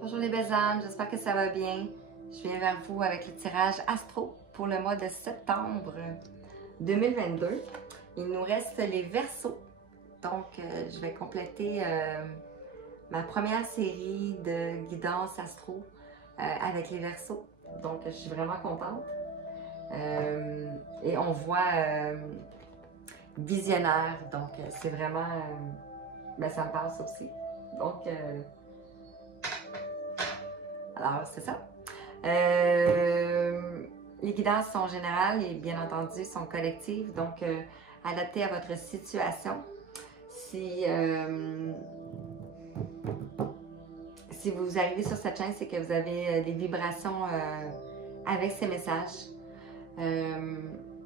Bonjour les belles âmes, j'espère que ça va bien. Je viens vers vous avec le tirage Astro pour le mois de septembre 2022. Il nous reste les Verseaux. Donc, je vais compléter ma première série de guidance Astro avec les Verseaux. Donc, je suis vraiment contente. Et on voit visionnaire. Donc, c'est vraiment... ça me parle ça aussi. Donc... alors, c'est ça. Les guidances sont générales et bien entendu sont collectives, donc adaptées à votre situation. Si vous arrivez sur cette chaîne, c'est que vous avez des vibrations avec ces messages.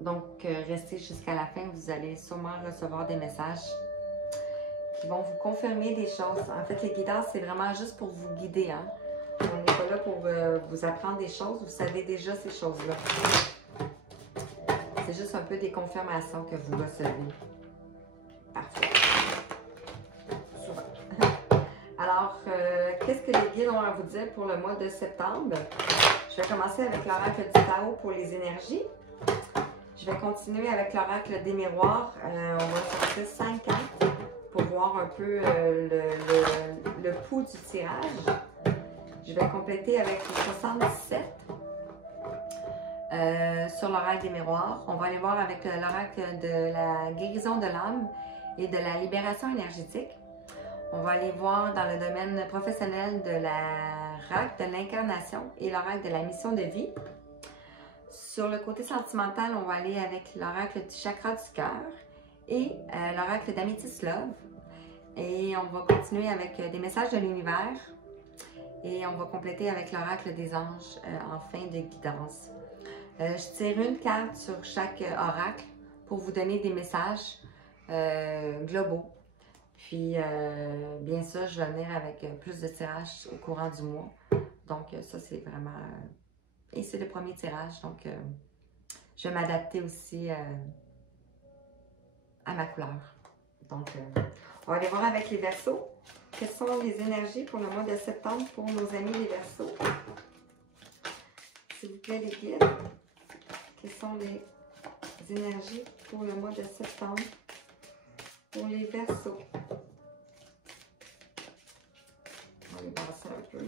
Donc, restez jusqu'à la fin, vous allez sûrement recevoir des messages qui vont vous confirmer des choses. En fait, les guidances, c'est vraiment juste pour vous guider, hein. On n'est pas là pour vous apprendre des choses, vous savez déjà ces choses-là. C'est juste un peu des confirmations que vous recevez. Parfait. Souvent. Alors, qu'est-ce que les guides ont à vous dire pour le mois de septembre? Je vais commencer avec l'oracle du Tao pour les énergies. Je vais continuer avec l'oracle des miroirs. On va sortir 5 cartes pour voir un peu le pouls du tirage. Je vais compléter avec le 77 sur l'oracle des miroirs. On va aller voir avec l'oracle de la guérison de l'âme et de la libération énergétique. On va aller voir dans le domaine professionnel de l'oracle de l'incarnation et l'oracle de la mission de vie. Sur le côté sentimental, on va aller avec l'oracle du chakra du cœur et l'oracle d'Améthyste Love. Et on va continuer avec des messages de l'univers. Et on va compléter avec l'oracle des anges en fin de guidance. Je tire une carte sur chaque oracle pour vous donner des messages globaux. Puis, bien sûr, je vais venir avec plus de tirages au courant du mois. Donc, ça, c'est vraiment... et c'est le premier tirage. Donc, je vais m'adapter aussi à ma couleur. Donc, on va aller voir avec les Verseaux. Quelles sont les énergies pour le mois de septembre pour nos amis les Verseaux? S'il vous plaît, les guides. Quelles sont les énergies pour le mois de septembre pour les Verseaux? On va les passer un peu.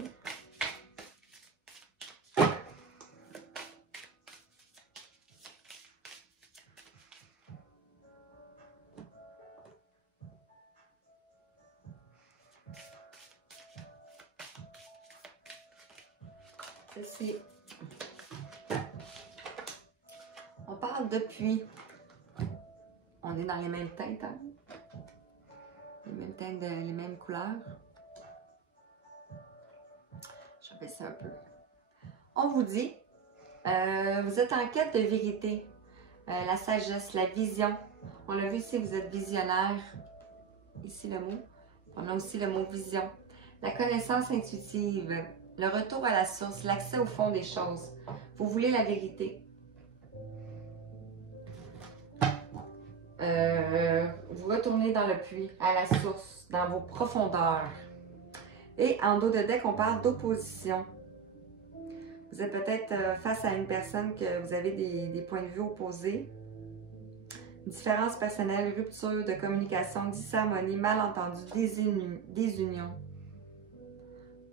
Ceci. On parle depuis. On est dans les mêmes teintes, hein? Les mêmes teintes, les mêmes couleurs. Je vais baisser un peu. On vous dit, vous êtes en quête de vérité, la sagesse, la vision. On l'a vu ici, vous êtes visionnaire. Ici le mot. On a aussi le mot vision. La connaissance intuitive. Le retour à la source, l'accès au fond des choses. Vous voulez la vérité. Vous retournez dans le puits, à la source, dans vos profondeurs. Et en dos de deck, on parle d'opposition. Vous êtes peut-être face à une personne que vous avez des points de vue opposés. Différences personnelles, rupture de communication, disharmonie, malentendu, désunion.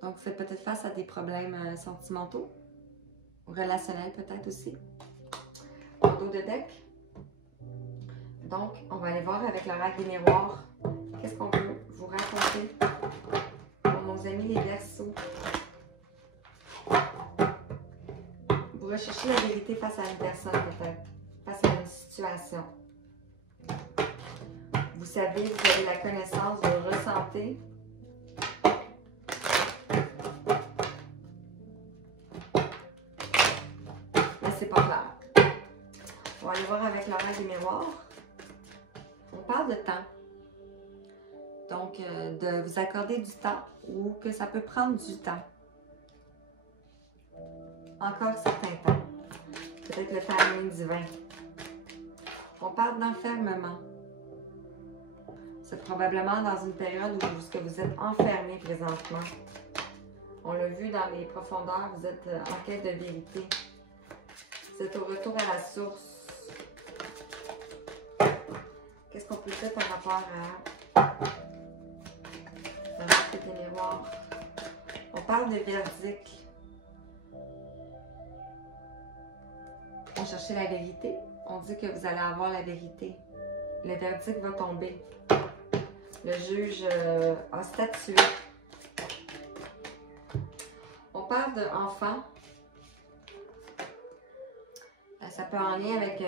Donc, vous faites peut-être face à des problèmes sentimentaux, relationnels peut-être aussi. En dos de deck. Donc, on va aller voir avec l'oracle des miroirs. Qu'est-ce qu'on peut vous raconter pour nos amis les Verseaux? Vous recherchez la vérité face à une personne peut-être, face à une situation. Vous savez, vous avez la connaissance, vous le ressentez. C'est pas clair. On va aller voir avec l'oracle des miroirs. On parle de temps. Donc, de vous accorder du temps ou que ça peut prendre du temps. Encore certains temps. Peut-être le timing divin. On parle d'enfermement. C'est probablement dans une période où vous êtes enfermé présentement. On l'a vu dans les profondeurs, vous êtes en quête de vérité. Vous êtes au retour à la source. Qu'est-ce qu'on peut dire par rapport à la marque des miroirs? On parle de verdict. On cherchait la vérité. On dit que vous allez avoir la vérité. Le verdict va tomber. Le juge a statué. On parle d'enfants. Ça peut en lien avec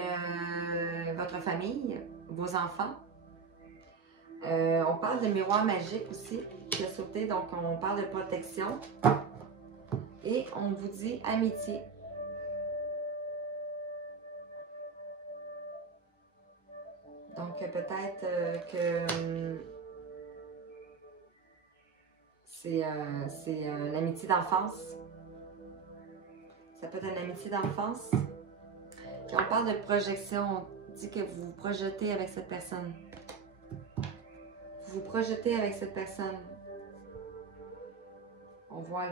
votre famille, vos enfants. On parle de miroir magique aussi, qui a sauté, donc on parle de protection. Et on vous dit amitié. Donc peut-être que c'est l'amitié d'enfance. Ça peut être une amitié d'enfance. Puis on parle de projection. On dit que vous vous projetez avec cette personne. Vous vous projetez avec cette personne. On voit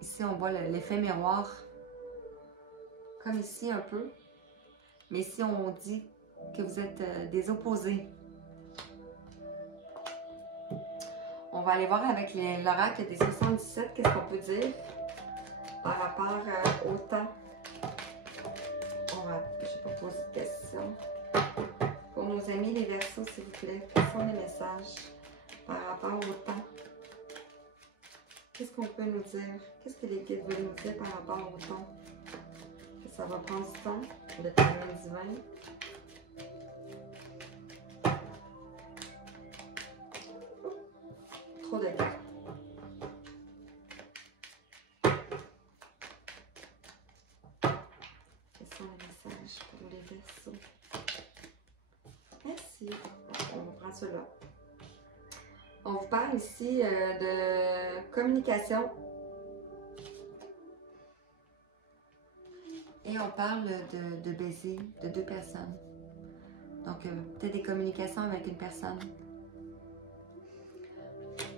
ici, on voit l'effet miroir. Comme ici un peu. Mais ici, on dit que vous êtes des opposés. On va aller voir avec l'oracle des 77, qu'est-ce qu'on peut dire par rapport au temps. Je ne vais pas poser de questions. Pour nos amis les Verseaux, s'il vous plaît, quels sont les messages par rapport au temps? Qu'est-ce qu'on peut nous dire? Qu'est-ce que les guides veulent nous dire par rapport au temps? Que ça va prendre du temps, le timing divin. Trop de cartes. Quels sont les messages pour les Verseaux? Merci. On prend cela. On vous parle ici de communication. Et on parle de baiser de deux personnes. Donc, peut-être des communications avec une personne.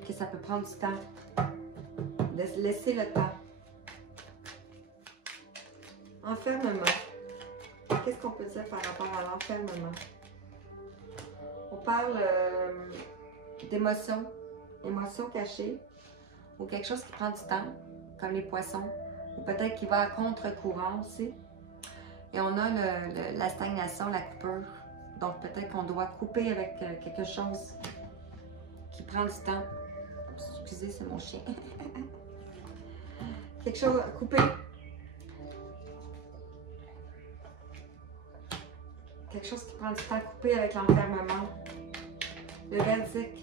Que ça peut prendre du temps. Laissez le temps. Enfermement. Qu'est-ce qu'on peut dire par rapport à l'enfermement? On parle d'émotions, émotions cachées, ou quelque chose qui prend du temps, comme les poissons, ou peut-être qui va à contre-courant aussi. Et on a la stagnation, la coupure. Donc peut-être qu'on doit couper avec quelque chose qui prend du temps. Excusez, c'est mon chien. Quelque chose à couper. Quelque chose qui prend du temps à couper avec l'enfermement. Le verdict.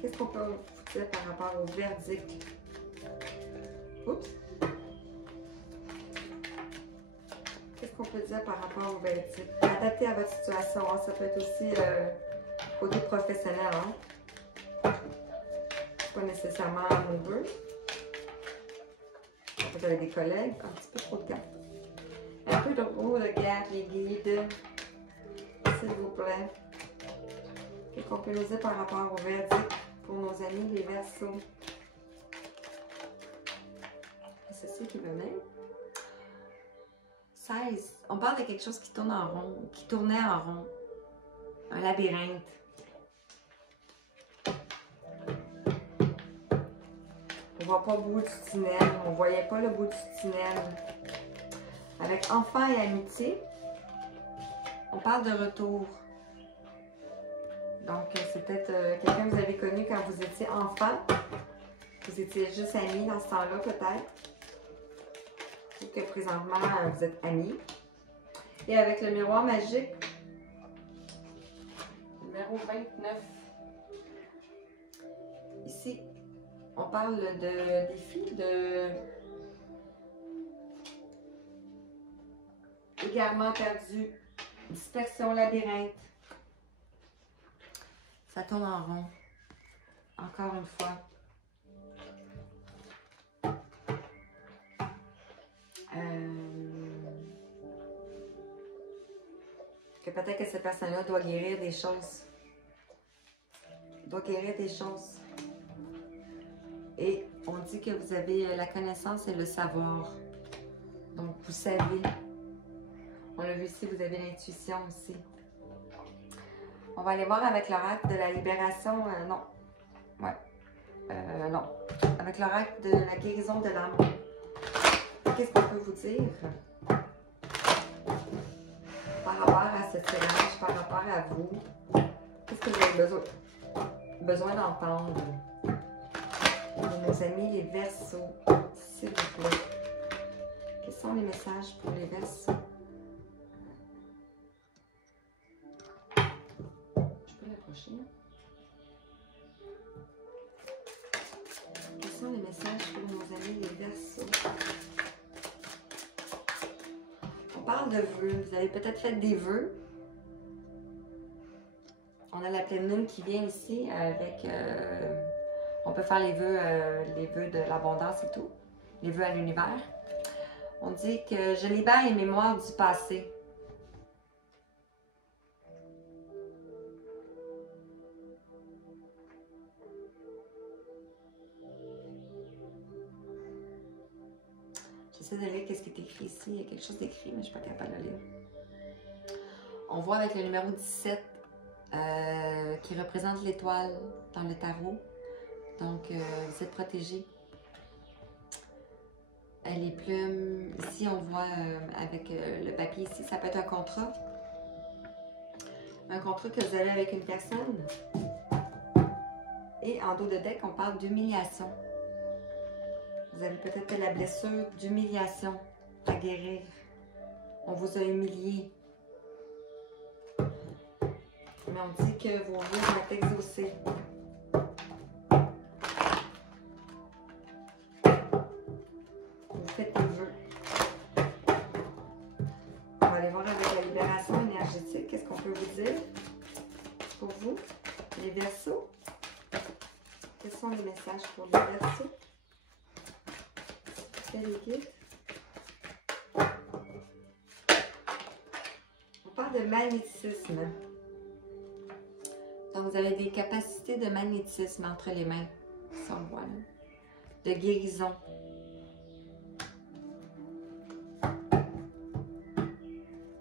Qu'est-ce qu'on peut vous dire par rapport au verdict? Oups. Qu'est-ce qu'on peut dire par rapport au verdict? Adapté à votre situation. Hein? Ça peut être aussi côté professionnel. Hein? Pas nécessairement amoureux. Ça peut être avec des collègues. Un petit peu trop de cartes. Un peu de haut de garde, les guides. S'il vous plaît. Qu'est-ce qu'on peut nous dire par rapport au verdict pour nos amis les Verseaux? C'est ceci qui venait. 16. On parle de quelque chose qui tourne en rond, qui tournait en rond. Un labyrinthe. On ne voit pas le bout du tunnel. On ne voyait pas le bout du tunnel. Avec enfant et amitié, on parle de retour. Donc, c'est peut-être quelqu'un que vous avez connu quand vous étiez enfant. Vous étiez juste amis dans ce temps-là, peut-être. Ou que présentement, vous êtes amis. Et avec le miroir magique, numéro 29. Ici, on parle de défi, de égarement perdu, dispersion labyrinthe. Ça tourne en rond. Encore une fois. Que peut-être que cette personne-là doit guérir des choses va guérir des choses. Et on dit que vous avez la connaissance et le savoir. Donc, vous savez. On l'a vu ici, vous avez l'intuition aussi. On va aller voir avec l'oracle de la libération. Non. Ouais. Non. Avec l'oracle de la guérison de l'âme. Qu'est-ce qu'on peut vous dire par rapport à ce tirage, par rapport à vous? Qu'est-ce que vous avez besoin d'entendre de nos amis les Verseaux, s'il vous plaît? Quels sont les messages pour les Verseaux? Je peux l'approcher? Quels sont les messages pour nos amis les Verseaux? On parle de vœux. Vous avez peut-être fait des vœux. On a la pleine lune qui vient ici avec... on peut faire les vœux de l'abondance et tout. Les vœux à l'univers. On dit que je libère les mémoires du passé. J'essaie de lire qu'est-ce qui est écrit ici. Il y a quelque chose d'écrit, mais je ne suis pas capable de lire. On voit avec le numéro 17 qui représente l'étoile dans le tarot. Donc, vous êtes protégés. Les plumes, ici on voit avec le papier ici, ça peut être un contrat. Un contrat que vous avez avec une personne. Et en dos de deck, on parle d'humiliation. Vous avez peut-être la blessure d'humiliation à guérir. On vous a humilié. Mais on dit que vos vœux vont être exaucés. Vous faites des vœux. On va aller voir avec la libération énergétique. Qu'est-ce qu'on peut vous dire pour vous, les Verseaux? Quels sont les messages pour les Verseaux? Quel est guide? On parle de magnétisme. Donc, vous avez des capacités de magnétisme entre les mains, si on voit là. De guérison.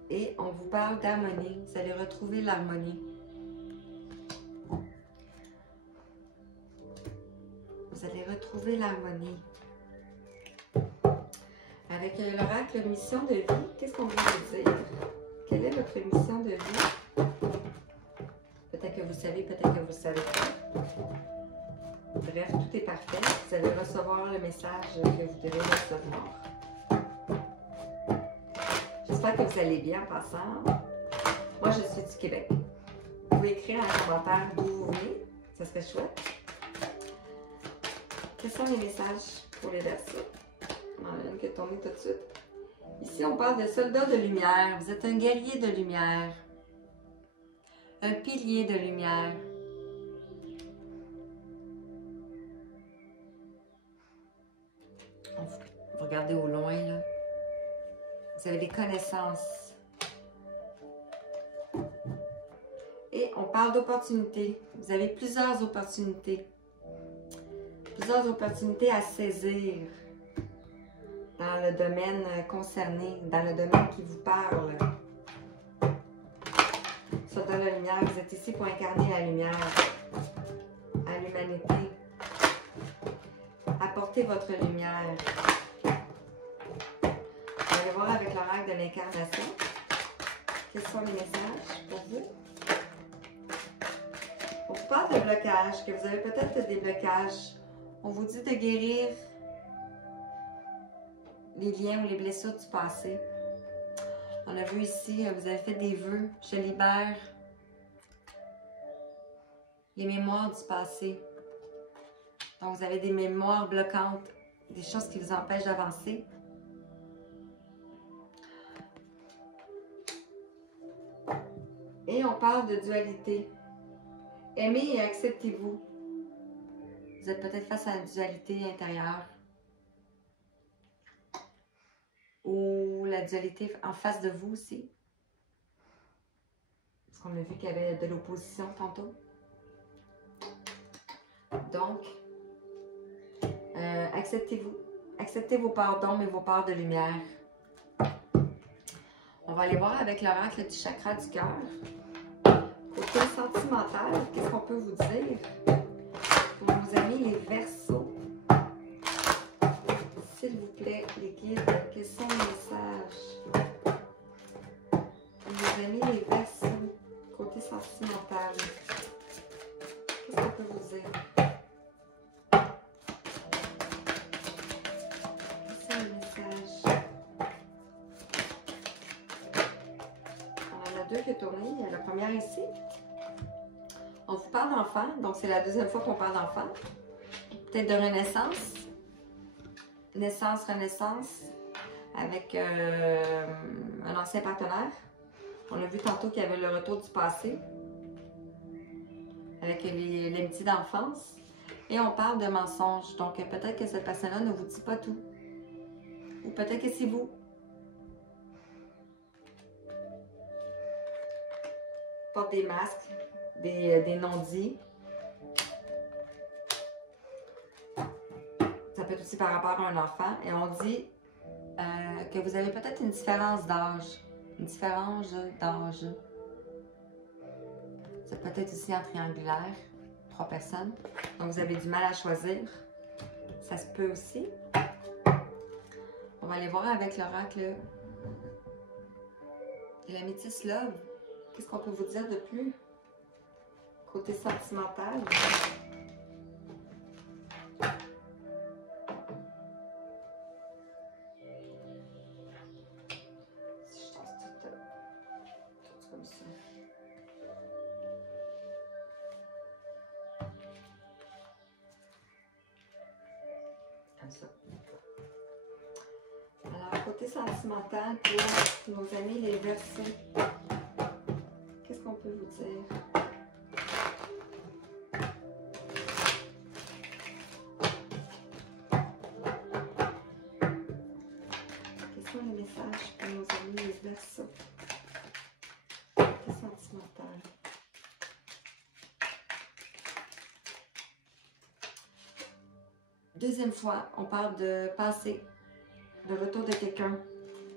Et on vous parle d'harmonie. Vous allez retrouver l'harmonie. Vous allez retrouver l'harmonie. Avec l'oracle mission de vie, qu'est-ce qu'on veut vous dire? Quelle est votre mission de vie? Peut-être que vous savez, peut-être que vous ne savez pas. Bref, tout est parfait. Vous allez recevoir le message que vous devez recevoir. J'espère que vous allez bien en passant. Moi, je suis du Québec. Vous pouvez écrire un commentaire d'où vous venez. Ça serait chouette. Quels sont les messages pour les Verseaux? Il y en a une qui est tombée tout de suite. Ici, on parle de soldat de lumière. Vous êtes un guerrier de lumière. Un pilier de lumière. Vous regardez au loin, là. Vous avez des connaissances. Et on parle d'opportunités. Vous avez plusieurs opportunités. Plusieurs opportunités à saisir dans le domaine concerné, dans le domaine qui vous parle. Soldat de la lumière, vous êtes ici pour incarner la lumière à l'humanité. Apportez votre lumière. On va aller voir avec l'oracle de l'incarnation. Quels sont les messages pour vous? On vous parle de blocage, que vous avez peut-être des blocages. On vous dit de guérir les liens ou les blessures du passé. On a vu ici, vous avez fait des vœux. Je libère les mémoires du passé. Donc, vous avez des mémoires bloquantes, des choses qui vous empêchent d'avancer. Et on parle de dualité. Aimez et acceptez-vous. Vous êtes peut-être face à une dualité intérieure. Ou la dualité en face de vous aussi. Parce qu'on a vu qu'il y avait de l'opposition tantôt. Donc, acceptez-vous. Acceptez vos parts d'ombre et vos parts de lumière. On va aller voir avec l'oracle du chakra du cœur. Côté sentimental, qu'est-ce qu'on peut vous dire? Pour nos amis les Verseaux, s'il vous plaît, les guides, quels sont les messages? Pour nos amis les Verseaux, côté sentimental, qu'est-ce qu'on peut vous dire? Quels sont les messages? On en a deux qui ont tourné. La première ici. On vous parle d'enfant, donc c'est la deuxième fois qu'on parle d'enfant. Peut-être de renaissance. Naissance, renaissance, avec un ancien partenaire. On a vu tantôt qu'il y avait le retour du passé, avec l'amitié d'enfance. Et on parle de mensonges, donc peut-être que cette personne-là ne vous dit pas tout. Ou peut-être que c'est vous. Porte des masques, des non-dits. Ça peut être aussi par rapport à un enfant. Et on dit que vous avez peut-être une différence d'âge. Une différence d'âge. Ça peut être aussi en triangulaire. 3 personnes. Donc vous avez du mal à choisir. Ça se peut aussi. On va aller voir avec l'oracle de la métisse love. Qu'est-ce qu'on peut vous dire de plus? Côté sentimental. Ça. Alors, côté sentimental, pour nos amis les Verseaux, qu'est-ce qu'on peut vous dire? Quels sont les messages pour nos amis les Verseaux? Côté sentimental. Deuxième fois, on parle de passé, le retour de quelqu'un,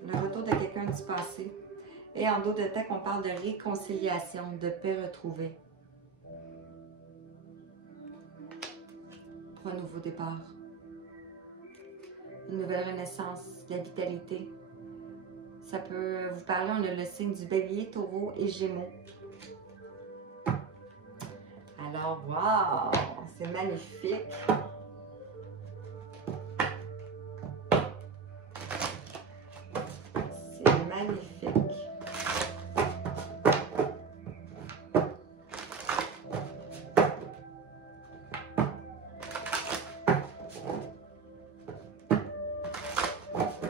du passé. Et en dos de tête, on parle de réconciliation, de paix retrouvée. Pour un nouveau départ. Une nouvelle renaissance, de la vitalité. Ça peut vous parler, on a le signe du bélier, taureau et gémeaux. Alors, wow! C'est magnifique! Magnifique.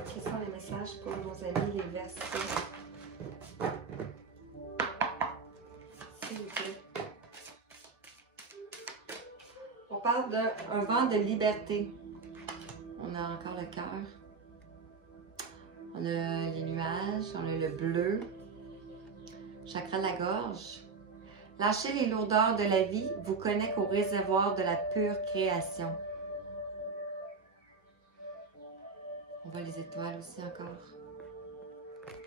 Quels sont les messages pour nos amis les Verseaux? S'il vous plaît. On parle d'un vent de liberté. On a encore le cœur. On a les nuages, on a le bleu, chakra de la gorge. Lâchez les lourdeurs de la vie, vous connecte au réservoir de la pure création. On voit les étoiles aussi encore.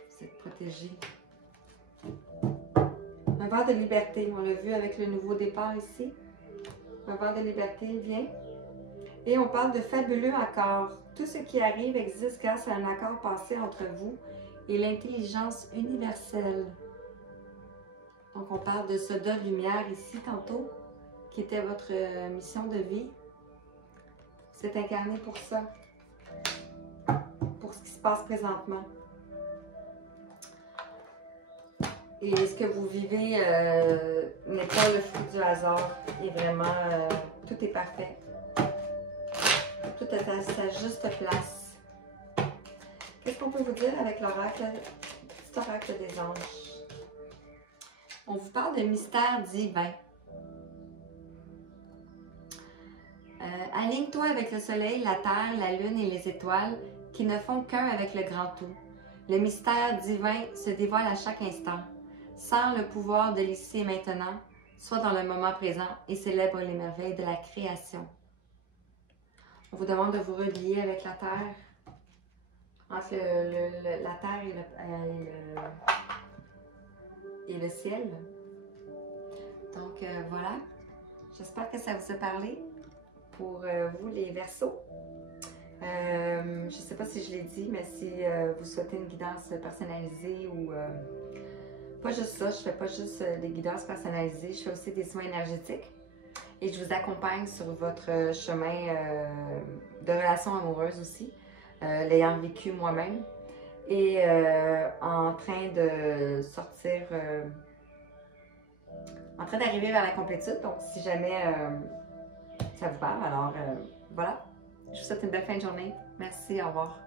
Vous êtes protégés. Un vent de liberté, on l'a vu avec le nouveau départ ici. Un vent de liberté vient. Et on parle de fabuleux accords. Tout ce qui arrive existe grâce à un accord passé entre vous et l'intelligence universelle. Donc, on parle de soldat lumière ici tantôt, qui était votre mission de vie. Vous êtes incarné pour ça, pour ce qui se passe présentement. Et ce que vous vivez n'est pas le fruit du hasard. Et vraiment, tout est parfait. Tout est à sa juste place. Qu'est-ce qu'on peut vous dire avec l'oracle, petit oracle des anges? On vous parle de mystère divin. Aligne-toi avec le soleil, la terre, la lune et les étoiles qui ne font qu'un avec le grand tout. Le mystère divin se dévoile à chaque instant. Sens le pouvoir de l'ici et maintenant. Sois dans le moment présent et célèbre les merveilles de la création. On vous demande de vous relier avec la Terre, entre la Terre et le ciel. Donc voilà, j'espère que ça vous a parlé pour vous les Verseaux. Je ne sais pas si je l'ai dit, mais si vous souhaitez une guidance personnalisée ou pas juste ça, je ne fais pas juste des guidances personnalisées, je fais aussi des soins énergétiques et je vous accompagne sur votre chemin de relations amoureuses aussi, l'ayant vécu moi-même et en train de sortir, en train d'arriver vers la complétude. Donc si jamais ça vous parle, alors voilà. Je vous souhaite une belle fin de journée. Merci, au revoir.